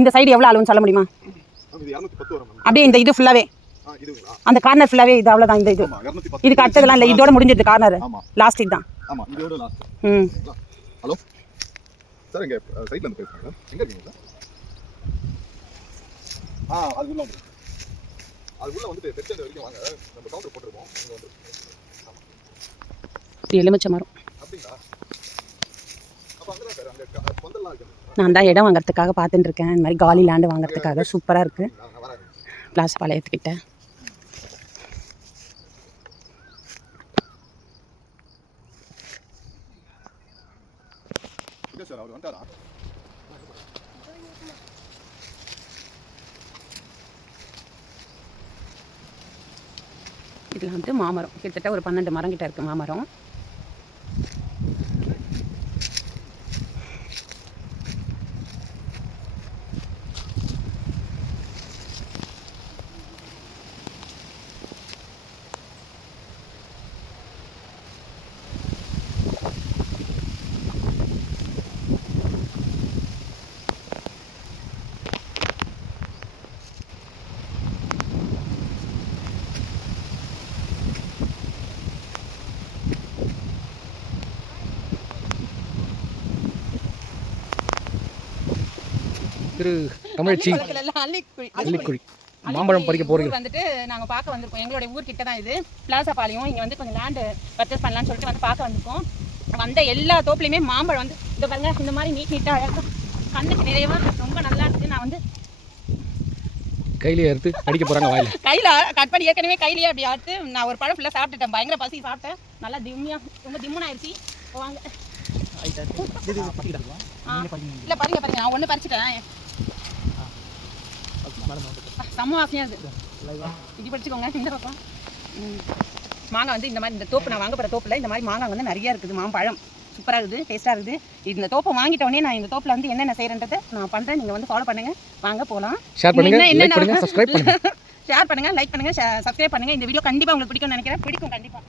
இந்த சைடு எவ்வளோ அளவுன்னு சொல்ல முடியுமா? அப்படியே இந்த இது ஃபுல்லாகவே அந்த கார்னர் ஃபுல்லாகவே இது அவ்வளோதான். இந்த இது இதுக்கு அடுத்ததெல்லாம் இல்லை, இதோட முடிஞ்சிருது கார்னர். லாஸ்ட் இதுதான். ஹலோ சார், இங்கே சைட்ல இருந்து பேசுறாங்க. எங்க இருக்கீங்க சார்? அது உள்ள வந்து தெற்கண்டு வரைக்கும் வாங்க. நம்ம கவுண்டர் போட்டுருவோம். இங்க வந்து எலுமிச்சை மரம். அப்படிங்களா? அப்ப அங்கதான் சார், அங்க பொந்தல்லாம் இருக்கு. நான் தான் இடம் வாங்குறதுக்காக பார்த்துட்டு இருக்கேன். இந்த மாதிரி காலி லேண்டு வாங்குறதுக்காக சூப்பராக இருக்குது. பிளாஸ் பாளையத்துக்கிட்ட சார் அவர் வந்துட்டாரா? இதில் வந்து மாமரம் கிட்டத்தட்ட ஒரு 12 மரம் கிட்ட இருக்குது மாமரம். திரு தமிழ்ச்சி அள்ளிக்குழி மாம்பழம் பறிக்க போறீங்க. வந்துட்டு நாங்கள் பார்க்க வந்திருக்கோம். எங்களுடைய ஊர் கிட்ட தான் இது பிளாசா பாளையம். இங்கே வந்து கொஞ்சம் லேண்டு பர்ச்சேஸ் பண்ணலான்னு சொல்லிட்டு வந்து பார்க்க வந்திருக்கோம். வந்த எல்லா தோப்புலையுமே மாம்பழம் வந்து இந்த பாருங்க, இந்த மாதிரி நீட்டாக அழகாக கண்ணுக்கு நிறைவாக ரொம்ப நல்லா இருக்குது. நான் வந்து கையிலே எடுத்து அடிக்க போகிறாங்க வாயில். கையில் கட் பண்ணி ஏற்கனவே கையிலேயே அப்படி அடுத்து நான் ஒரு பழம் ஃபுல்லாக சாப்பிட்டுட்டேன். பயங்கர பசி சாப்பிட்டேன். நல்லா ரொம்ப திம்முன்னு ஆயிடுச்சு. வாங்க இல்லை பாருங்க நான் ஒன்று பறிச்சுட்டேன். செம்ம வாசனையாக இருக்குது. இது படிச்சுக்கோங்க. இந்த பக்கம் மாங்காய் வந்து இந்த மாதிரி இந்த தோப்பு நான் வாங்க போகிற தோப்பில் இந்த மாதிரி மாங்காய் வந்து நிறையா இருக்குது. மாம்பழம் சூப்பராக இருக்குது, டேஸ்ட்டாக இருக்குது. இந்த தோப்பை வாங்கிட்டோடனே நான் இந்த தோப்பில் வந்து என்னென்ன செய்கிறேன்றதை நான் பண்ணுறேன். நீங்கள் வந்து ஃபாலோ பண்ணுங்கள். வாங்க போகலாம். ஷேர் பண்ணுங்கள், லைக் பண்ணுங்கள், சப்ஸ்கிரைப் பண்ணுங்கள். ஷேர் பண்ணுங்கள், லைக் பண்ணுங்கள், சப்ஸ்கிரைப் பண்ணுங்கள். இந்த வீடியோ கண்டிப்பாக உங்களுக்கு பிடிக்கும்னு நினைக்கிறேன். பிடிக்கும் கண்டிப்பாக.